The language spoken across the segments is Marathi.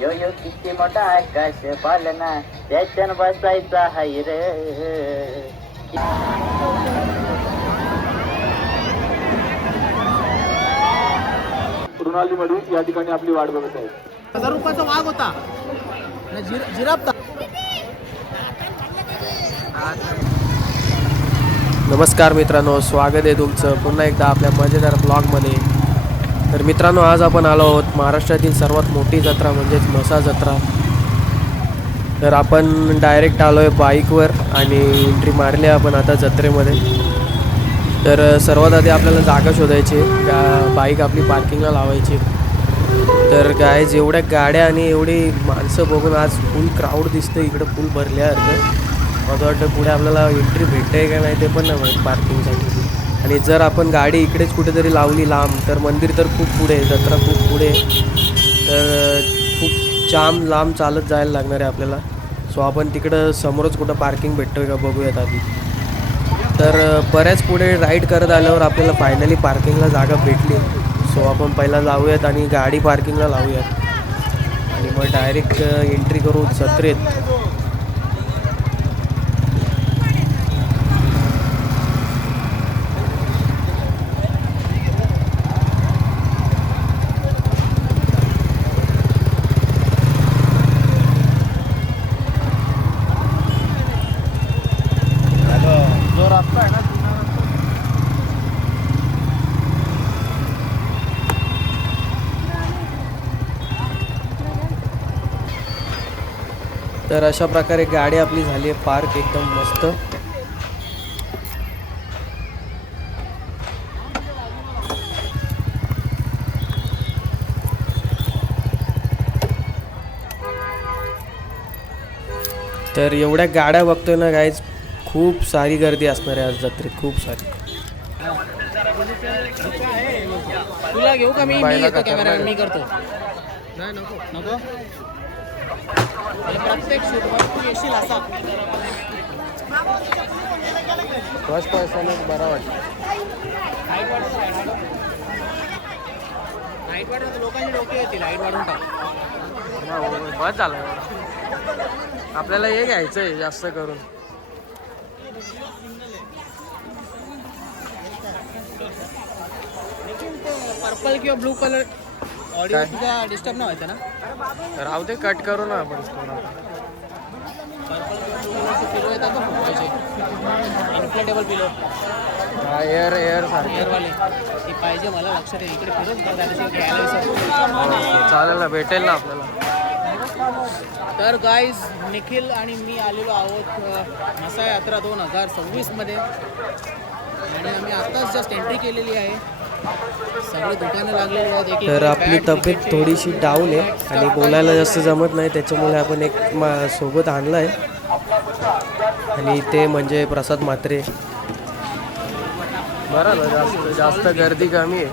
यो यो किती मोठा आकाश पालना त्याच्यान बसायचा हाय रे. मृणाली मधून या ठिकाणी आपली वाट बघत आहे. 1000 रुपयाचा वाघ होता. जिराफ. नमस्कार मित्रांनो, स्वागत आहे तुमचं पुन्हा एकदा आपल्या मजेदार ब्लॉगमध्ये. तर मित्रांनो, आज आपण आलो आहोत महाराष्ट्रातील सर्वात मोठी जत्रा म्हणजेच म्हसा जत्रा. तर आपण डायरेक्ट आलो आहे बाईकवर आणि एंट्री मारली आपण आता जत्रेमध्ये. तर सर्वात आधी आपल्याला जागा शोधायची, बाईक आपली पार्किंगला लावायची. तर काय एवढ्या गाड्या आणि एवढी माणसं बघून आज फुल क्राऊड दिसतं इकडं, फुल भरल्यासारखं. मला वाटतं पुढे आपल्याला एंट्री भेटते का नाही ते पण नाही माहीत पार्किंगसाठी. आणि जर आपण गाडी इकडेच कुठेतरी लावली लांब तर मंदिर तर खूप पुढे, जत्रा खूप पुढे, तर खूप लांब चालत जायला लागणार आहे आपल्याला. सो आपण तिकडं समोरच कुठं पार्किंग भेटतो आहे का बघूयात आधी. तर बऱ्याच पुढे राईड करत आल्यावर आपल्याला फायनली पार्किंगला जागा भेटली. सो आपण पहिला जाऊयात आणि गाडी पार्किंगला लावूयात आणि मग डायरेक्ट एंट्री करू जत्रेत. तर अशा प्रकारे गाडी आपली झाली आहे पार्क एकदम मस्त. तर एवढ्या गाड्या बघतोय ना गाईज, खूप सारी गर्दी असणार आहे आज जत्रेत, खूप सारी. तुला घेऊ का? मी कॅमेरा मी करतो. नाही नको. प्रत्येक शूटवर तू येशील असा. फर्स्ट पर्सनच बरा वाटतं. लाईट वाढवून लोकांची डोके येतील. लाईट वाढवून टाक. बस झालं. आपल्याला हे घ्यायचं आहे जास्त करून. पर्पल किंवा ब्लू कलर ऑडिओ तुझा डिस्टर्ब नाही व्हायचं ना? राहू दे, कट करू ना आपण. पर्पल किंवा ब्लू कलरचे पिलो येतात ना फुटवायचे, इन्फ्लेटेबल पिलो. एअर सारखे एअरवाले ती पाहिजे मला. लक्षात आहे इकडे फिरत घ्यायला विसरतो. चालेल ना, भेटेल ना आपल्याला. तर गाईज, निखिल आणि मी आलेलो आहोत म्हसा यात्रा 2026 मध्ये. आणि आम्ही आत्ताच जस्ट एंट्री केलेली आहे. सगळे दुकानं लागलेली आहेत. तर आपली तब्येत थोडीशी डाऊन आहे आणि बोलायला जास्त जमत नाही, त्याच्यामुळे आपण एक सोबत आणलं आहे आणि ते म्हणजे प्रसाद म्हात्रे. बरं ना, जास्त गर्दी कमी आहे.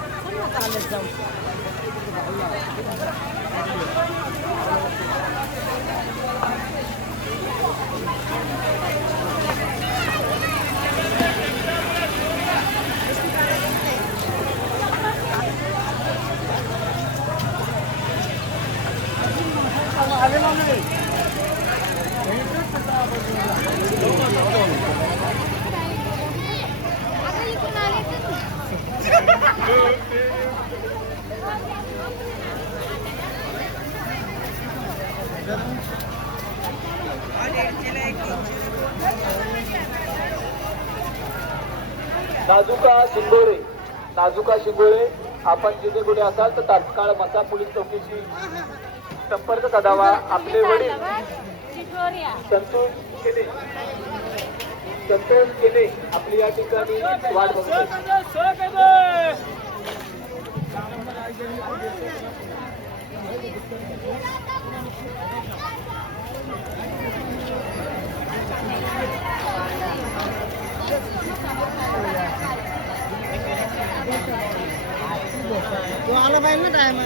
नाजुका शिंगोळे, आपण जिथे कुठे असाल तर तात्काळ मसा पोलीस चौकीशी संपर्क साधावा. आपले वडील संतोष केले आपली या ठिकाणी वाट बघतात. तो आला पाहिजे ना टाइम.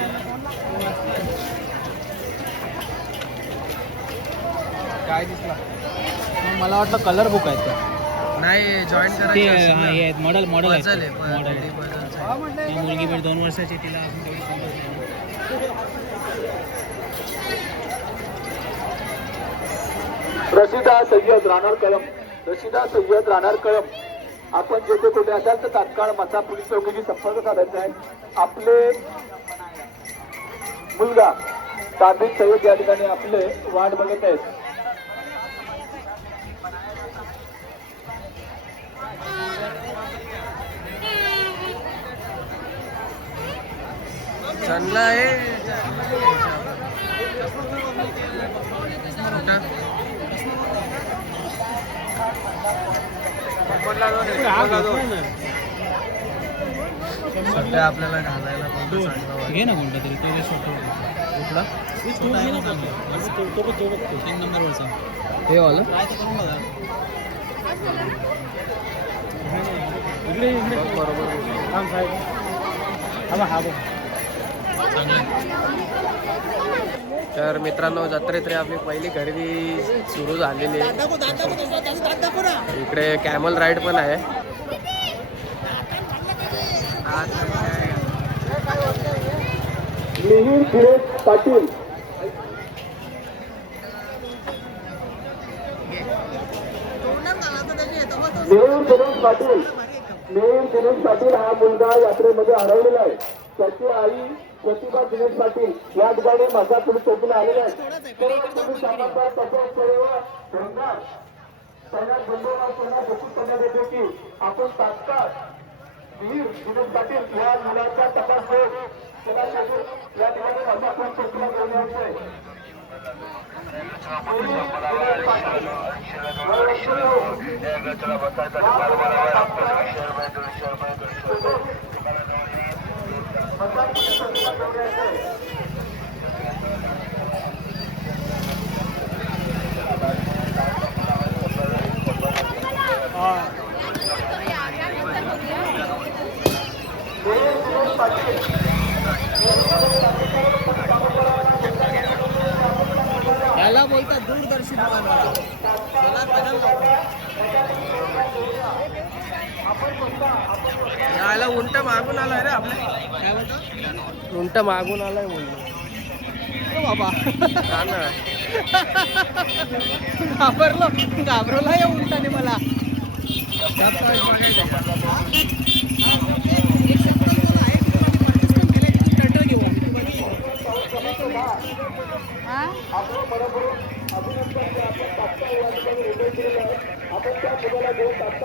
काय दिसला? मला वाटलं कलर बुक आहेत का? नाही, जॉईन ते करायचं. हे आहेत मॉडेल बदल आहेत. आहे, मॉडेल बदल आहे. मुलगी 2 वर्षाची, तिला अजून तेवढी समजत नाही. रशिदा सय्यद राहणार कळम, रशिदा सय्यद राहणार कळम. आपण जेथे कुठे असाल तर तात्काळ मसा पोलीस चौकीशी संपर्क साधायचा आहे. आपले मुलगा ताबीत सय्यद या ठिकाणी आपले वाट बघत आहेत. चांगला आहे. सध्या आपल्याला घालायला पण चांगला घे ना कोणता तरी तो कुठला तीन नंबरवरचा हे वाला काय ते करून बघा. तर मित्रांनो जत्रेत आपली पहिली खरेदी सुरू झालेली आहे. इकडे कॅमल राईड पण आहे. मिहीर सुरेश पाटील, मिहीर दिनेश पाटील हा मुलगा यात्रेमध्ये हरवलेला आहे. त्याची आई प्रतिभा दिनेश पाटील या ठिकाणी माझा पोलीस चौकीला आलेला आहे. करण्यात येते की आपण तात्काळ मिहीर दिनेश पाटील या मुलाचा तपास करून त्याला शोधून या ठिकाणी माझा पोलीस चौकीला घेऊन यायचं आहे. याला बोलतात दूरदर्शी दुकानवाला. यायला उंट मागून आलाय रे आपल्या. काय बोलतो उंट मागून आलाय बोललो. बाबा हा ना. घाबरला या उलटाने मला.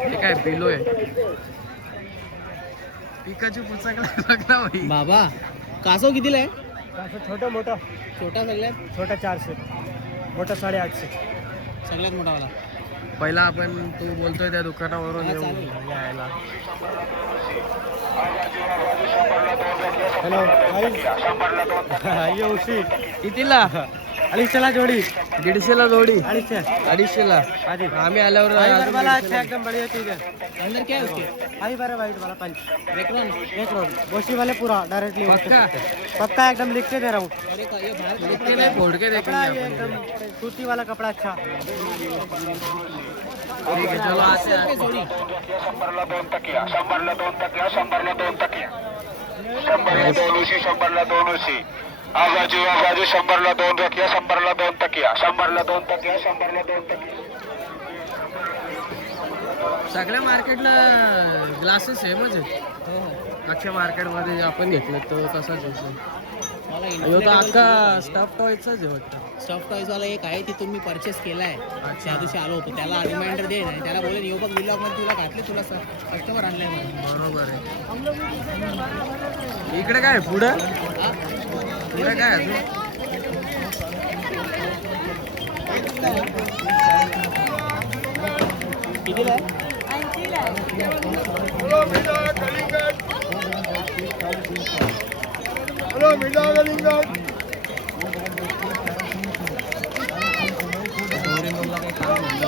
हे काय बिलो आहे. पिकाची पुस्तक लागला भाई. बाबा कासव कितीला आहे? छोटा मोठा, छोटा सगळ्यात छोटा 400, मोठा 850. सगळ्यात मोठा वाला. पहिला आपण तू बोलतोय त्या दुकानावरून हा, येऊ चालेल. यायला. हॅलो उशी कितीला? 250 जोड़ी, 150ला जोडी. 250 250ला. आम्ही आल्यावर अजून 150ला. एकदम बढ़िया चीज है. अंदर क्या है उसके? आई बार वाइट वाला पंच रेक्रोन. एक रोड गोशी वाले पूरा डायरेक्टली पक्का? पक्का एकदम लिख के दे रहा हूँ. अरे का ये बाहर लिखते नाही फोड़ के देखेंगे कपड़ा ये आपण. एकदम सूती वाला कपड़ा अच्छा. ठीक है चलो आते हैं. जोडी. 100ला 2 तकिया, 100ला 2 तकिया, 100ला 2 तकिया, 100ला 2 उशी, 100ला 2 उशी. आबाजू 100ला 2 रखिया, 100ला 2 तकिया, 100ला 2 तकिया, 100ला 2 तकिया. सगळ्या मार्केटला ग्लासेस सेमच आहेत. हो हो. अख्ख्या मार्केटमध्ये आपण घेतलं तर तसाच आहे. मला ह्यो तर अख्खा स्टफ टॉयचाच आहे वाटतं. स्टॉफ टॉईजवाला एक आहे ती तुम्ही परचेस केलाय. त्या दिवशी आलो होतो त्याला रिमाइंडर दे नाही. त्याला बोलेन येऊ बघ व्लॉग मध्ये तुला घातले तुला कस्टमर आणलाय म्हणून. बरोबर आहे. इकडे काय पुढं पुढे काय अजून? कितीला आहे? डोरेमोनला काही काम नाही.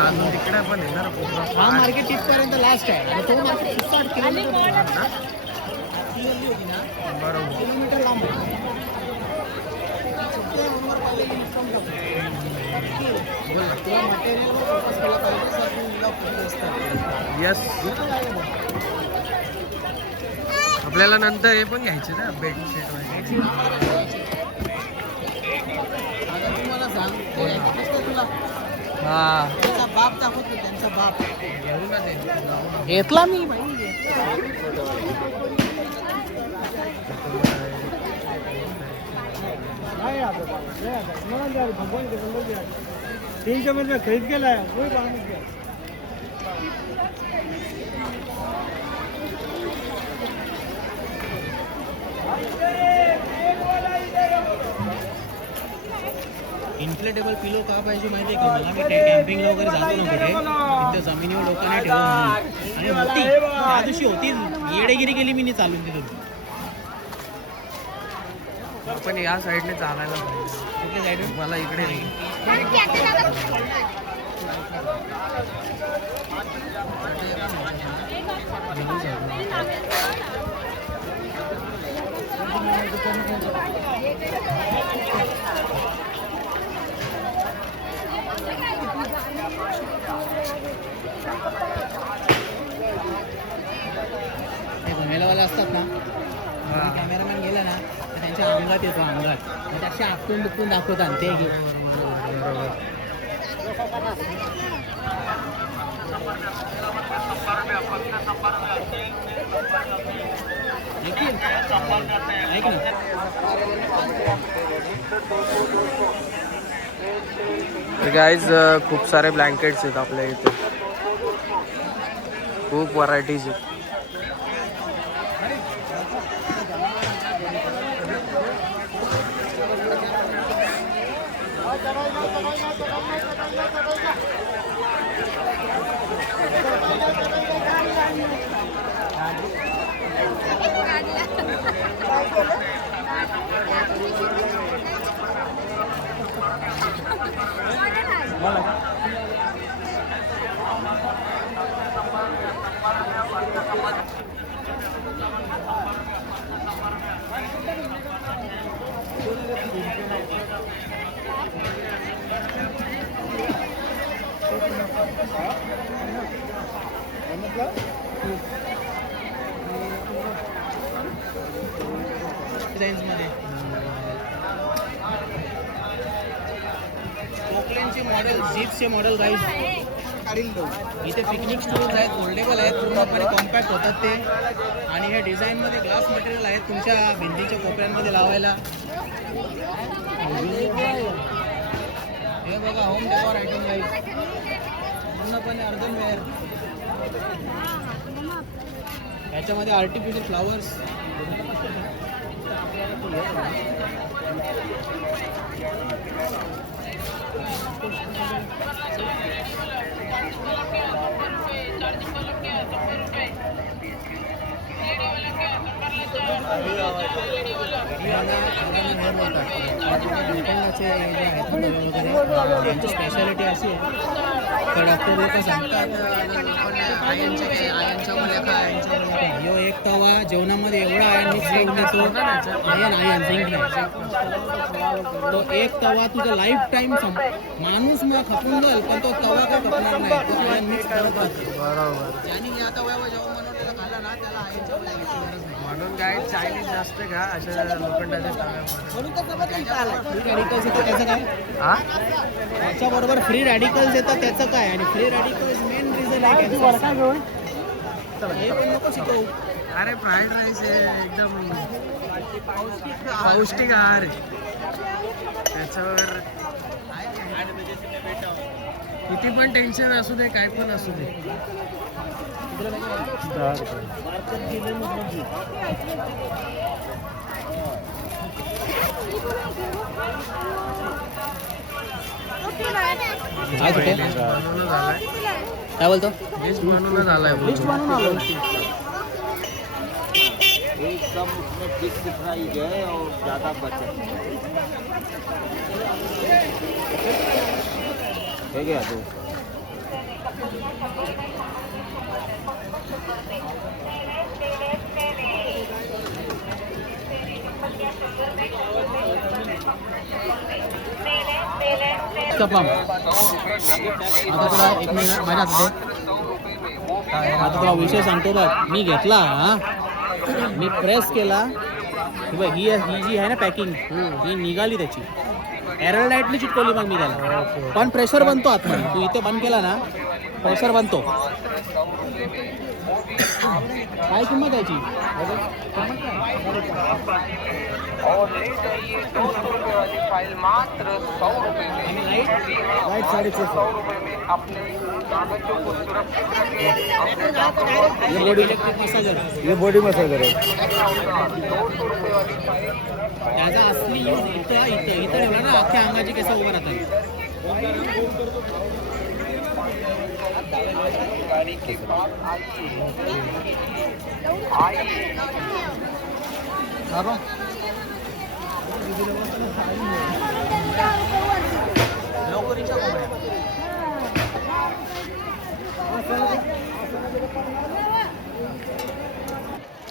अजून तिकडे पण आहे ना पूर्ण. हा मार्केट तिथपर्यंत लास्ट आहे आणि तो मार्केट 60 किलोमीटर होती ना. बरोबर. किलोमीटर लांब आहे. तुला मटेरियलवर फोकस केला पाहिजे सर तू व्लॉग करत असतात. यस. आपल्याला नंतर हे पण घ्यायचे ना बेडशीट वगैरे. आता तुम्हाला सांग ते दिसतं तुला हा त्यांचा बाप दाखवतो त्यांचा बाप घेऊ ना ते. घेतला मी भाई खरीद के लाया कोई बात नहीं किया. इन्फ्लेटेबल पिलो का पाहिजे माहिती आहे का मला? मी कॅम्पिंगला वगैरे जातो ना कुठे तिथे जमिनीवर लोकांना ठेवा आणि होती त्या दिवशी होती येडेगिरी केली मी चालून तिथून. आपण या साईडने चालायला पाहिजे. कुठल्या साईड मला इकडे नाही. ते घुमेलावाले असतात ना कॅमेरामॅन गेला ना तर त्यांच्या अंगात येतो अंगात मग असे आपटून दुखून दाखवतात ते घे. ऐक ना गाईज खूप सारे ब्लँकेट्स आहेत आपल्या इथे. खूप व्हरायटीज आहेत. डिझाईन्समध्ये पोकलेनचे मॉडेल जीप्सचे मॉडेल गाईज इथे पिकनिक स्टूल्स आहेत फोल्डेबल आहेत पूर्णपणे कॉम्पॅक्ट होतात ते आणि हे डिझाईनमध्ये ग्लास मटेरियल आहेत तुमच्या भिंतीच्या कोपऱ्यांमध्ये लावायला. हे बघा होम डेकोर आयटम गाईज पूर्णपणे अर्धनवेअर. याच्यामध्ये आर्टिफिशियल फ्लॉवर्स यांची स्पेशालिटी अशी आहे तर डॉक्टर लोक सांगतात ह्यो एक तवा जेवणामध्ये एवढा आयन मिक्स करून देतो आयन झिंक नाही तो एक तवा तुझा लाईफ टाईम माणूस मग खपून जाईल पण तो तवा काय खपणार नाही तो आयन मिक्स बरोबर. ज्यांनी आता वयावर जेव्हा बनवलेलं खाल्ला ना त्याला आयनच्या गरज नाही म्हणून काय चायनीज जास्त का अशा लोखंडाच्या फ्री रॅडिकल्स येतं त्याचं काय हा त्याच्याबरोबर फ्री रॅडिकल्स येतात त्याचं काय आणि फ्री रॅडिकल्स मेन रिझन आहे कॅन्सर. हे पण नको शिकवू. अरे फ्राईड राईस हे एकदम पौष्टिक आहार आहे. त्याच्यावर किती पण टेन्शन असू दे काय पण असू दे. काय कुठे काय बोलतो लिस्ट बनवून झालाय लिस्ट बनवून आलो एकदम उसमें फिक्स प्राइस है और ज़्यादा बचत है गया तो आता तुला एक मिनिट माझ्या हातात आता तुला विषय सांगतो बघ मी घेतला हा मी प्रेस केला ही बघ, ही जी आहे ना पॅकिंग ही निघाली त्याची एअरलाइटने चिटकवली मग मी त्याला. पण प्रेशर बनतो आतमध्ये. तू इथे बंद केला ना प्रेशर बनतो. काय किंमत याची? इलेक्ट्रिक मसाजर, ये बॉडी मसाजर है. त्याचा असली यूज इथं इथं इथं ठेवला ना अख्ख्या अंगाची केस उभं राहतात.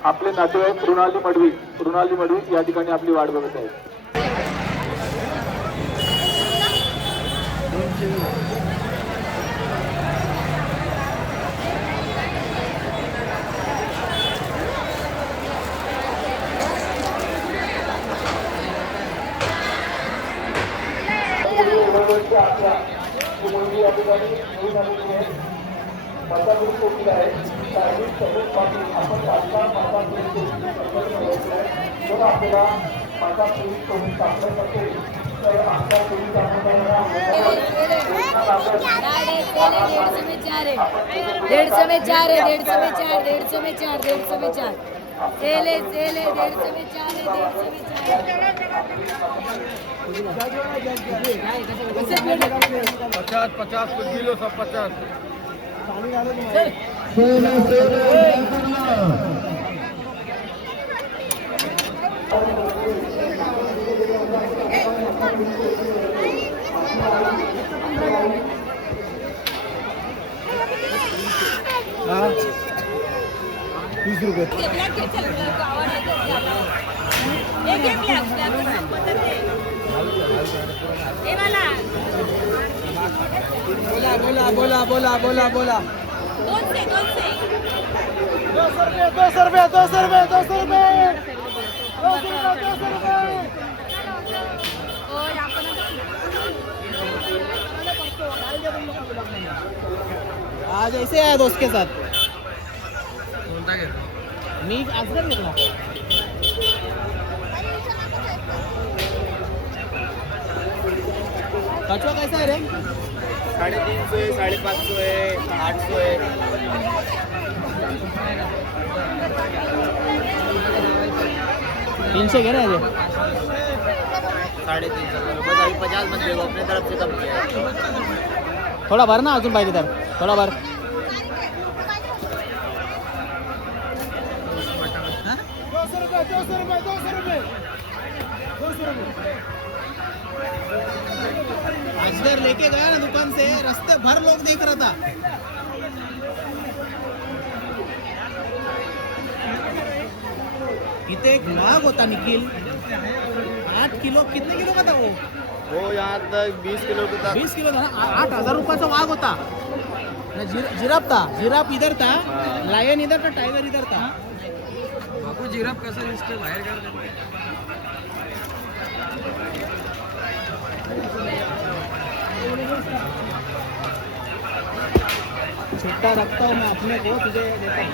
आपले नातेवाईक रुणाली मडवी या ठिकाणी आपली वाट बघत आहेत. मुलगी या ठिकाणी निवडून आलेली आहे. माता गुरु कोकिल आहे. शारीरिक सगळे पाठी आपण तात्काळ माता गुरु कोकिल जर आपल्याला माता गुरु कोकिल सापडत असेल तर आमच्या पोलीस आपल्याला 150 में 4 है, 150 में 4 है, 150 में 4, 150 में 4, 150 में 4. सेले 150 में 4 है, 150 में 4. 50 कुछ किलो सब 50. बोला. 200. आज ऐसे आहे दोस्त के साथ. मी अजगर घेतला. कचवा कैसा है रे? 350 है, 550 है, 800 है. 300 घे ना रे. 350 बस अभी 50 मत देगा अपने तरफ से कम किया. थोडा भर ना अजून पाहिजे तर थोडा भर. अजगर लेके गया ना दुकान से, रास्ते भर लोग देख रहा था. इथे एक वाघ होता निखिल, 8 किलो. कितने किलो का था वो यहाँ तक 20 किलो का 20 किलो था ना. 8,000 रुपयाचा वाघ होता. जिराफ था. जिराफ इधर था, लायन इधर था, टाइगर इधर था. जिराफ कसा दिसतो बाहेर काढ. छुट्टा रखता हूँ मैं अपने को, तुझे देता हूँ.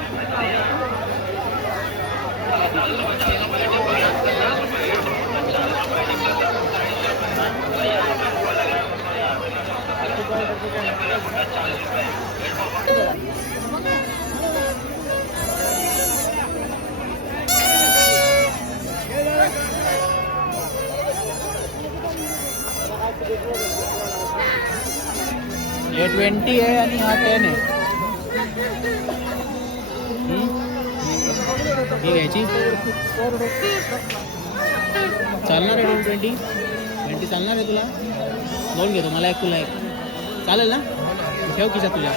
ये 20 है आणि हा 10 आहे. ही घ्यायची. चालणार आहे 20 चालणार आहे तुला? दोन घेतो, मला एक तुला एक. चालेल ना? ठेव किशा तुझ्या.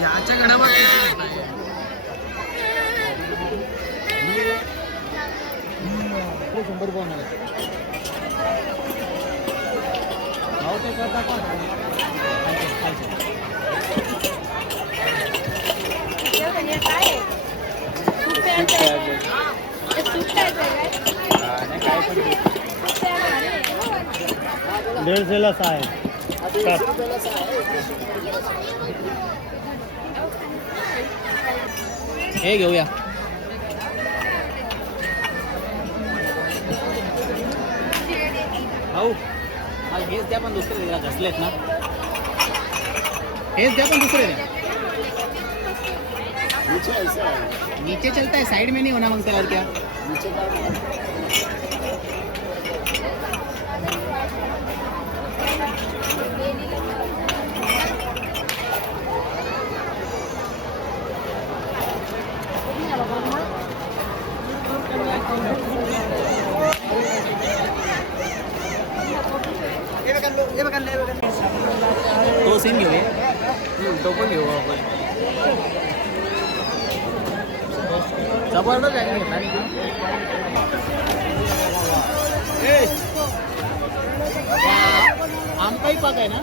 याच्या गडामध्ये शंभर पाहून भाऊ ते करता कोण दीडशेला सहा आहे. हे घेऊया. भाऊ हेच द्या पण दुसरे द्या घसलेत ना. हेच द्या पण दुसरे द्या. नीचे चलता है साइड में नहीं होना मांगता और क्या. तो सीन घेऊया. तो पण घेऊ आपण. जबरदस्त आहे. आमकाही पाक आहे ना.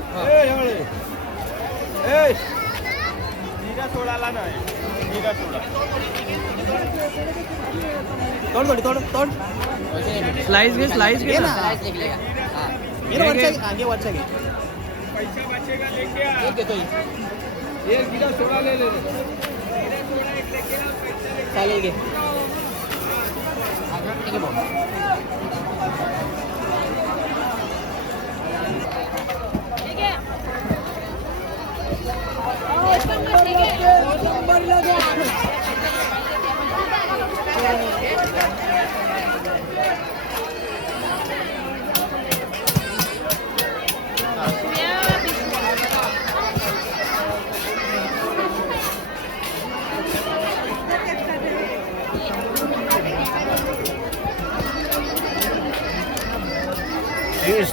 सोडाला नाही तोड थोडी तोड तोड. स्लाइस घे स्लाइस घे ना. ये वरचा घे. आगे वरचा घे. पैसा बचेगा लेके आ. एक घेतो. एक गिरा सोडा ले ले. चालेल घे. ठीक आहे भाऊ.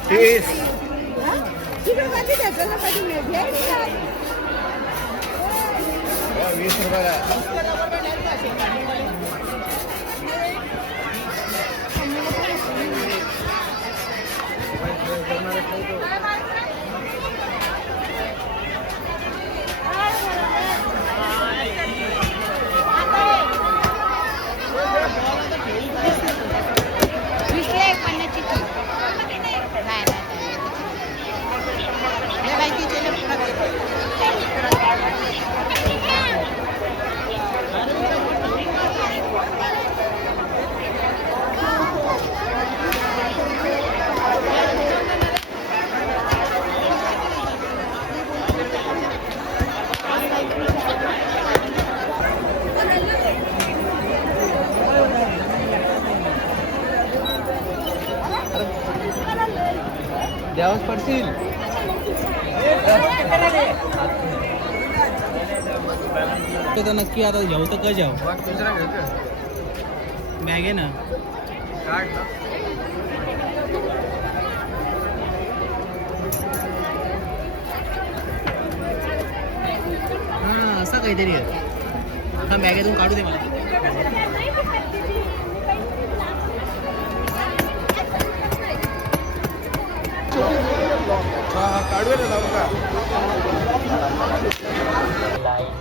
तीस द्यावंच पडतील. तर नक्की आता जाऊ तर जाऊ. दुसरा घेऊ का? बॅग आहे ना. काढ ना. हां असं काहीतरी आहे. हा बॅगेतून काढू दे मला.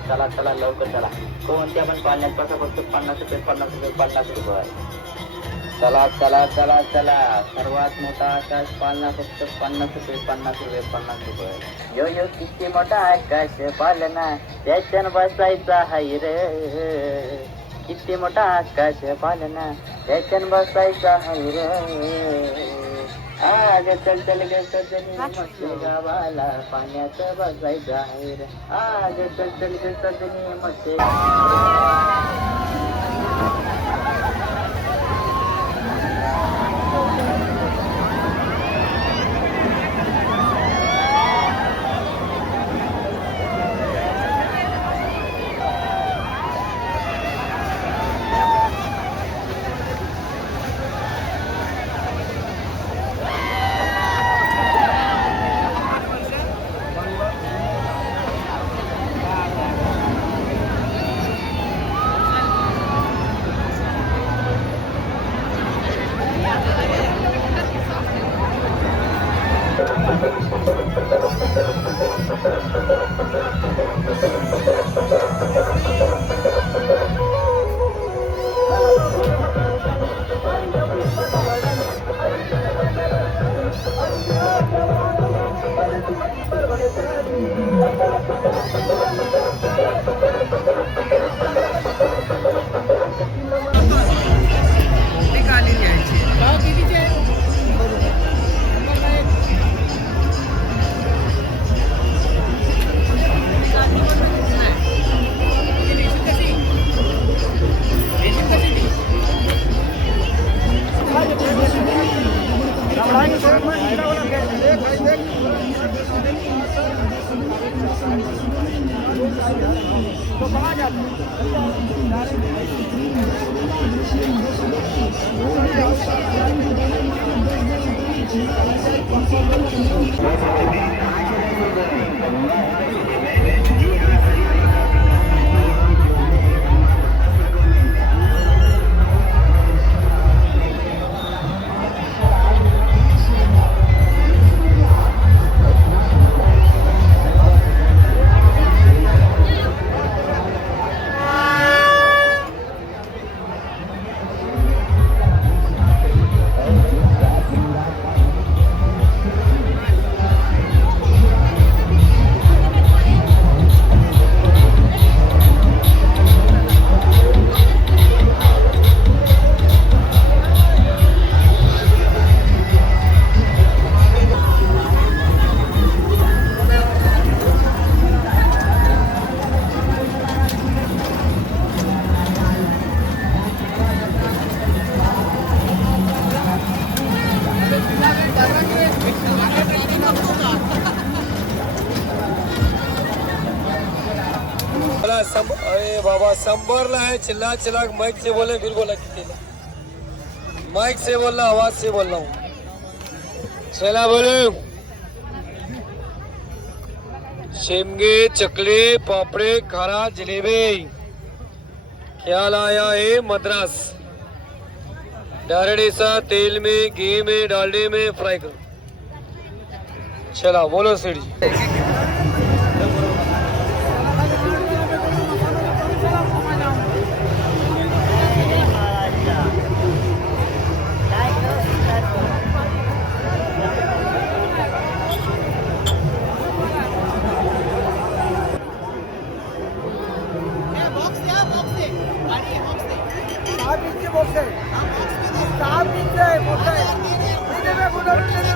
चला चला लवकर चला. कोणत्या पण पाण्यात बसा. फक्त 50 रुपये 50 रुपये 50 रुपये. चला चला चला चला. सर्वात मोठा आकाश पालना फक्त 50 रुपये 50 रुपये 50 रुपये. यो यो किती मोठा आकाश पालना त्याच्यान बसायचा हाय रे. किती मोठा आकाश पालना त्याच्यान बसायचा हाय रे. आज चल चल ग सजनी मस्त गावाला पाण्यात बसायचं आहे रे. आज चल चल ग सजनी मस्त. अरे बाबा संभरला है, चिल्ला चिल्ला माइक से बोले, फिर बोला कितने माइक से बोलना, आवाज से बोल रहा हूँ। चला बोलो। शेमगे, चकले, पापड़े, खारा, जलेबी क्या लाया है मद्रास। डायरेक्ट ऐसा तेल में, घी में, डालडे में फ्राई करो। चला बोलो सेठ जी। बॉक्स आहे 6 इंच आहे मोठा आहे